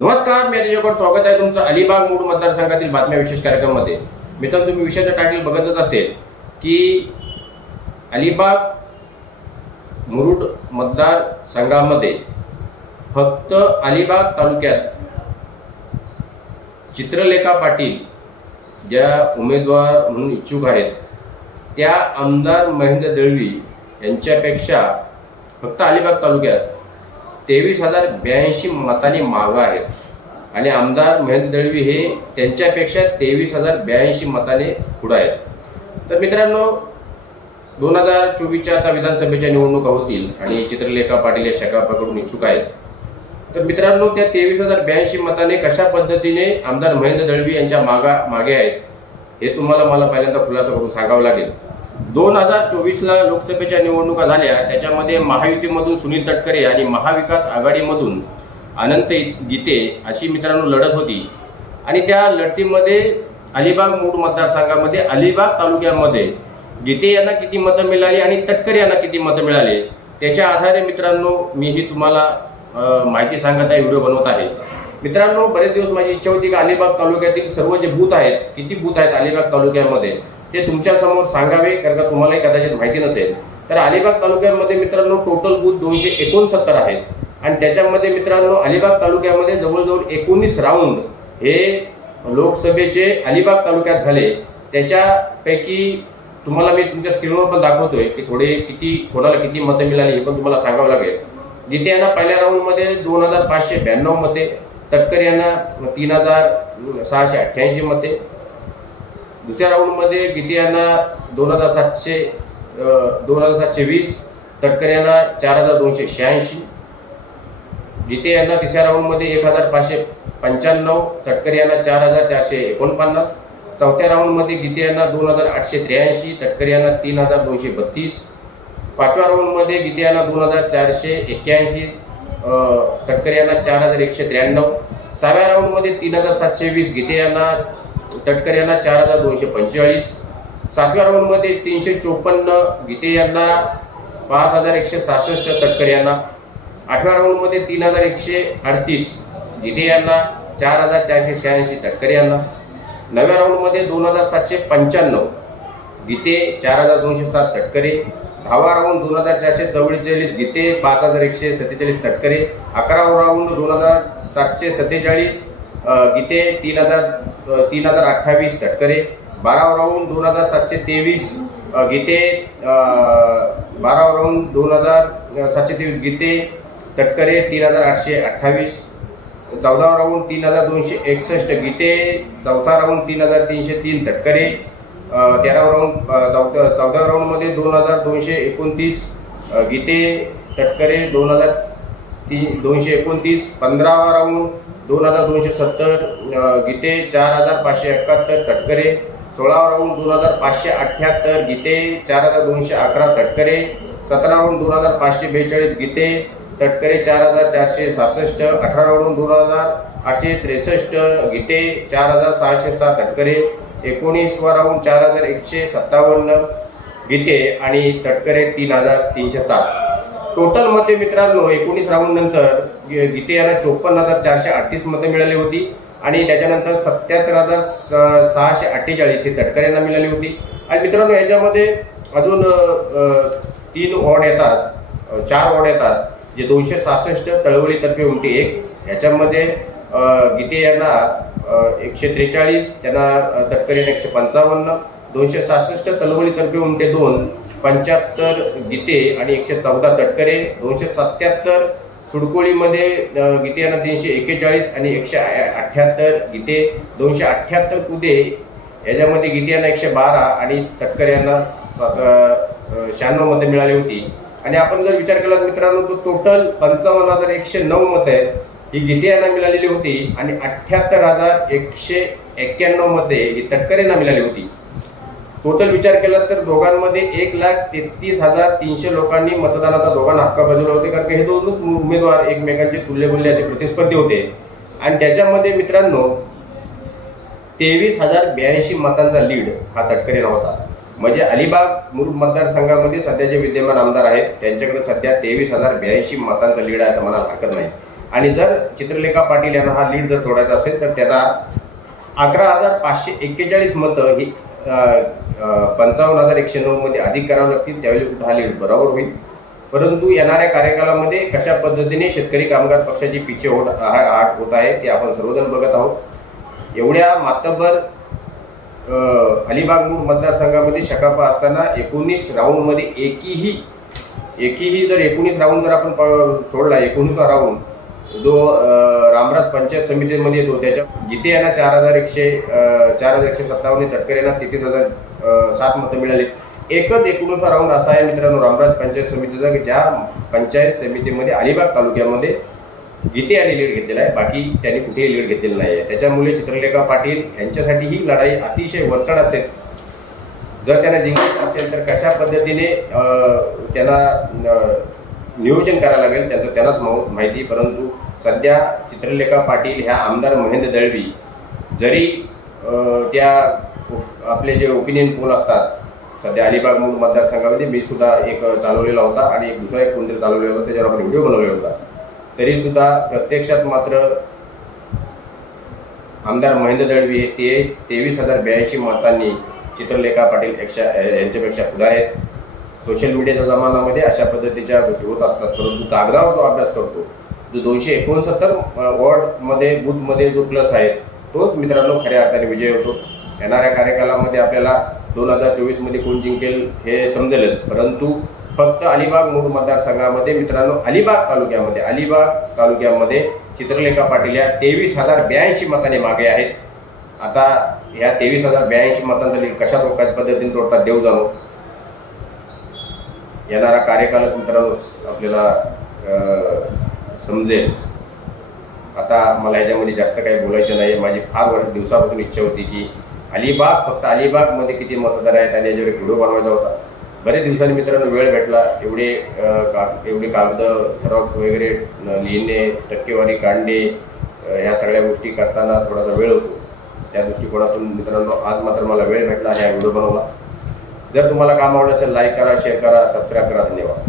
नमस्कार मी अलिजोकर स्वागत आहे तुमचं अलिबाग मूळ मतदारसंघातील बातम्या विशेष कार्यक्रमामध्ये. मित्रांनो तुम्ही विषयाचं टायटल बघतच असेल की अलिबाग मुरुड मतदारसंघामध्ये फक्त अलिबाग तालुक्यात चित्रलेखा पाटील ज्या उमेदवार म्हणून इच्छुक आहेत त्या आमदार महेंद्र दळवी यांच्यापेक्षा फक्त अलिबाग तालुक्यात तेवीस हजार ब्याऐंशी मतांनी मागं आहेत आणि आमदार महेंद्र दळवी हे त्यांच्यापेक्षा तेवीस हजार ब्याऐंशी मताने पुढं आहेत. तर मित्रांनो दोन हजार चोवीसच्या आता विधानसभेच्या निवडणुका होतील आणि चित्रलेखा पाटील या शकापाकडून इच्छुक आहेत. तर मित्रांनो त्या तेवीस हजार ब्याऐंशी मताने कशा पद्धतीने आमदार महेंद्र दळवी यांच्या मागा मागे आहेत हे तुम्हाला मला पहिल्यांदा खुलासा करून सांगावं लागेल. दोन हजार चोवीसला लोकसभेच्या निवडणुका झाल्या. त्याच्यामध्ये महायुतीमधून सुनील तटकरे आणि महाविकास आघाडीमधून अनंत गीते अशी मित्रांनो लढत होती. आणि त्या लढतीमध्ये अलिबाग मूळ मतदारसंघामध्ये अलिबाग तालुक्यामध्ये गीते यांना किती मतं मिळाली आणि तटकरे यांना किती मतं मिळाले? त्याच्या आधारे मित्रांनो मी ही तुम्हाला माहिती सांगत आहे व्हिडिओ बनवत आहे. मित्रांनो बरेच दिवस माझी इच्छा होती की अलिबाग तालुक्यातील सर्व जे बूथ आहेत किती बूथ आहेत अलिबाग तालुक्यामध्ये? ते तुमच्यासमोर सांगावे कारण का तुम्हालाही कदाचित माहिती नसेल. तर अलिबाग तालुक्यामध्ये मित्रांनो टोटल बूथ दोनशे एकोणसत्तर आहेत. आणि त्याच्यामध्ये मित्रांनो अलिबाग तालुक्यामध्ये जवळजवळ एकोणीस राऊंड हे लोकसभेचे अलिबाग तालुक्यात झाले. त्याच्यापैकी तुम्हाला मी तुमच्या स्क्रीनवर पण दाखवतोय की थोडे किती कोणाला किती मतं मिळाली हे पण तुम्हाला सांगावं लागेल. जिथे यांना पहिल्या राऊंडमध्ये दोन हजार पाचशे ब्याण्णव मते तटकर यांना तीन हजार सहाशे अठ्ठ्याऐंशी मते दुसऱ्या राऊंडमध्ये गीते यांना दोन हजार सातशे दोन हजार सातशे वीस तटकर यांना चार हजार दोनशे शहाऐंशी. गीते यांना तिसऱ्या राऊंडमध्ये एक हजार पाचशे पंच्याण्णव तटकर यांना चार हजार चारशे एकोणपन्नास. चौथ्या राऊंडमध्ये गीते यांना दोन हजार आठशे त्र्याऐंशी तटकर यांना तीन हजार दोनशे बत्तीस. पाचव्या राऊंडमध्ये गीते यांना दोन हजार चारशे एक्क्याऐंशी तटकर यांना चार हजार एकशे त्र्याण्णव. सहाव्या राऊंडमध्ये तीन हजार सातशे वीस गीते यांना तटकर यांना चार हजार दोनशे पंचेचाळीस. सातव्या राऊंडमध्ये तीनशे चोपन्न गीते यांना पाच हजार एकशे सहासष्ट तटकर यांना. आठव्या राऊंडमध्ये तीन हजार एकशे अडतीस गीते यांना चार हजार चारशे शहाऐंशी तटकर यांना. नव्या राऊंडमध्ये दोन हजार सातशे पंच्याण्णव गीते चार हजार दोनशे सात तटकरे. दहावा राऊंड दोन हजार चारशे चव्वेचाळीस गीते पाच हजार एकशे सत्तेचाळीस तटकरे. अकरावा राऊंड दोन हजार सातशे सत्तेचाळीस गीते तीन हजार तीन हजार अठ्ठावीस तटकरे बारा राऊंड दोन हजार सातशे तेवीस गीते बारा बारावा राऊंड दोन हजार सातशे तेवीस गीते तटकरे तीन हजार आठशे अठ्ठावीस चौदा राऊंड तीन हजार दोनशे एकसष्ट गीते चौथा राऊंड तीन हजार तीनशे तीन तटकरे तेरा तेरावा राऊंड चौदा चौदाव्या राऊंडमध्ये दोन हजार दोनशे एकोणतीस गीते तटकरे दोन हजार तीन दोनशे एकोणतीस पंधरावा राऊंड दोन हजार दोनशे सत्तर गीते चार हजार पाचशे एकाहत्तर तटकरे. सोळा राऊंड दोन हजार पाचशे अठ्ठ्याहत्तर गीते चार हजार दोनशे अकरा तटकरे. सतरा राऊंड दोन हजार पाचशे बेचाळीस गीते तटकरे चार हजार चारशे सहासष्ट. अठरा राऊंड दोन हजार आठशे त्रेसष्ट गीते चार हजार सहाशे सहा तटकरे. एकोणीसवा राऊंड चार हजार एकशे सत्तावन्न गीते आणि तटकरे तीन हजार तीनशे सात. टोटल मते मित्रांनो एकोणीस राऊंड नंतर गीते यांना चोपन्न हजार चारशे अठ्ठीस मतं मिळाली होती. आणि त्याच्यानंतर सत्याहत्तर हजार स- सहाशे अठ्ठेचाळीस हे तटकर यांना मिळाली होती. आणि मित्रांनो याच्यामध्ये अजून तीन वॉर्ड येतात. चार वॉर्ड येतात. जे दोनशे सहासष्ट तळवळीतर्फे उमटी एक. याच्यामध्ये गीते यांना एकशे त्रेचाळीस त्यांना तटकर यांना एकशे पंचावन्न दोनशे सहासष्ट तळवळीतर्फे उमटे दोन पंच्याहत्तर गीते आणि एकशे चौदा तटकरे दोनशे सत्याहत्तर सुडकोळीमध्ये अ, गीते यांना तीनशे एक्केचाळीस आणि एकशे अठ्ठ्याहत्तर गीते दोनशे अठ्ठ्याहत्तर कुदे याच्यामध्ये गीते यांना एकशे बारा आणि तटकर यांना शहाण्णव मतं मिळाली होती. आणि आपण जर विचार केला मित्रांनो तो टोटल पंचावन्न हजार एकशे नऊ मतं आहेत. ही गीते यांना मिळालेली होती आणि अठ्ठ्याहत्तर हजार एकशे एक्क्याण्णव मते ही तटकर यांना मिळाली होती. टोटल विचार केला तर दोघांमध्ये एक लाख तेहतीस हजार तीनशे लोकांनी मतदानाचा दोघांना हक्क बजावला होते. कारण की हे दोन उमेदवार एकमेकांचे तुल्यमूल्य असे प्रतिस्पर्धी होते. आणि त्याच्यामध्ये मित्रांनो तेवीस हजार ब्याऐंशी मतांचा लीड हा तटकरेला होता. म्हणजे अलिबाग मूळ मतदारसंघामध्ये सध्या जे विद्यमान आमदार आहेत त्यांच्याकडे सध्या तेवीस हजार ब्याऐंशी मतांचा लीड आहे असं म्हणायला हरकत नाही. आणि जर चित्रलेखा पाटील यांना हा लीड जर तोडायचा असेल तर त्याला अकरा हजार पाचशे एक्केचाळीस मतं ही पंचावन्न हजार एकशे नऊमध्ये अधिक करावं लागतील त्यावेळी हा लीड बरोबर होईल. परंतु येणाऱ्या कार्यकालामध्ये कशा पद्धतीने शेतकरी कामगार पक्षाची पिछे होत आ- आट होत आहे ते आपण सर्वजण बघत आहोत. एवढ्या मातब्बर अलिबाग मूळ मतदारसंघामध्ये शकापा असताना एकोणीस राऊंडमध्ये एकही एकीही जर एकोणीस राऊंड जर आपण प- सोडला एकोणीसवा राऊंड जो रामराज पंचायत समितीमध्ये येतो. त्याच्या जिथे यांना चार हजार एकशे चार हजार एकशे सत्तावन्न तटकरे यांना तेहतीस हजार सात मतं मिळाली. एकच एकोणीसवा राऊंड असा आहे मित्रांनो रामराज पंचायत समितीचा की ज्या पंचायत समितीमध्ये अलिबाग तालुक्यामध्ये गीते यांनी लीड घेतलेला आहे बाकी त्यांनी कुठेही लीड घेतलेलं नाही आहे त्याच्यामुळे चित्रलेखा पाटील यांच्यासाठी ही लढाई अतिशय वरचढ असेल. जर त्यांना जिंकायचं असेल तर कशा पद्धतीने त्यांना नियोजन करायला लागेल त्याचं त्यांनाच माहिती परंतु सध्या चित्रलेखा पाटील ह्या आमदार महेंद्र दळवी जरी त्या आपले जे ओपिनियन पोल असतात सध्या अलिबाग मूळ मतदारसंघामध्ये मी सुद्धा एक चालवलेला होता आणि एक दुसरा एक कोणतरी चालवलेला होता त्याच्यावर आपण व्हिडिओ बनवलेला होता. तरीसुद्धा प्रत्यक्षात मात्र आमदार महेंद्र दळवी हे ते तेवीस हजार ब्याऐंशी मतांनी चित्रलेखा पाटील एकशा यांच्यापेक्षा पुढे आहेत. सोशल मीडियाच्या जमान्यामध्ये अशा पद्धतीच्या गोष्टी होत असतात परंतु कागदावर जो अभ्यास करतो. जो दोनशे एकोणसत्तर वॉर्डमध्ये बूथमध्ये जो प्लस आहे तोच मित्रांनो खऱ्या अर्थाने विजय होतो. येणाऱ्या कार्यकालामध्ये आपल्याला दोन हजार चोवीसमध्ये कोण जिंकेल हे समजेलच. परंतु फक्त अलिबाग मूळ मतदारसंघामध्ये मित्रांनो अलिबाग तालुक्यामध्ये अलिबाग तालुक्यामध्ये चित्रलेखा पाटील या तेवीस हजार ब्याऐंशी मताने मागे आहेत. आता ह्या तेवीस हजार ब्याऐंशी मतांचा लीड कशा प्रकारे पद्धतीने तोडतात देव जाणो. येणारा कार्यकालच मित्रांनो आपल्याला समजेल. आता मला ह्याच्यामध्ये जास्त काही बोलायचं नाही माझी फार वर्ष दिवसापासून इच्छा होती की अलिबाग फक्त अलिबागमध्ये किती मतदार आहेत आणि याच्यावर एक व्हिडिओ बनवायचा होता. बरेच दिवसांनी मित्रांनो वेळ भेटला. एवढे का एवढे कागद झेरॉक्स वगैरे लिहिणे टक्केवारी काढणे ह्या सगळ्या गोष्टी करताना थोडासा वेळ होतो. त्या दृष्टिकोनातून मित्रांनो आज मात्र मला वेळ भेटला ह्या व्हिडिओ बनवला. जर तुम्हाला काम आवडलं असेल लाईक करा शेअर करा सबस्क्राईब करा. धन्यवाद.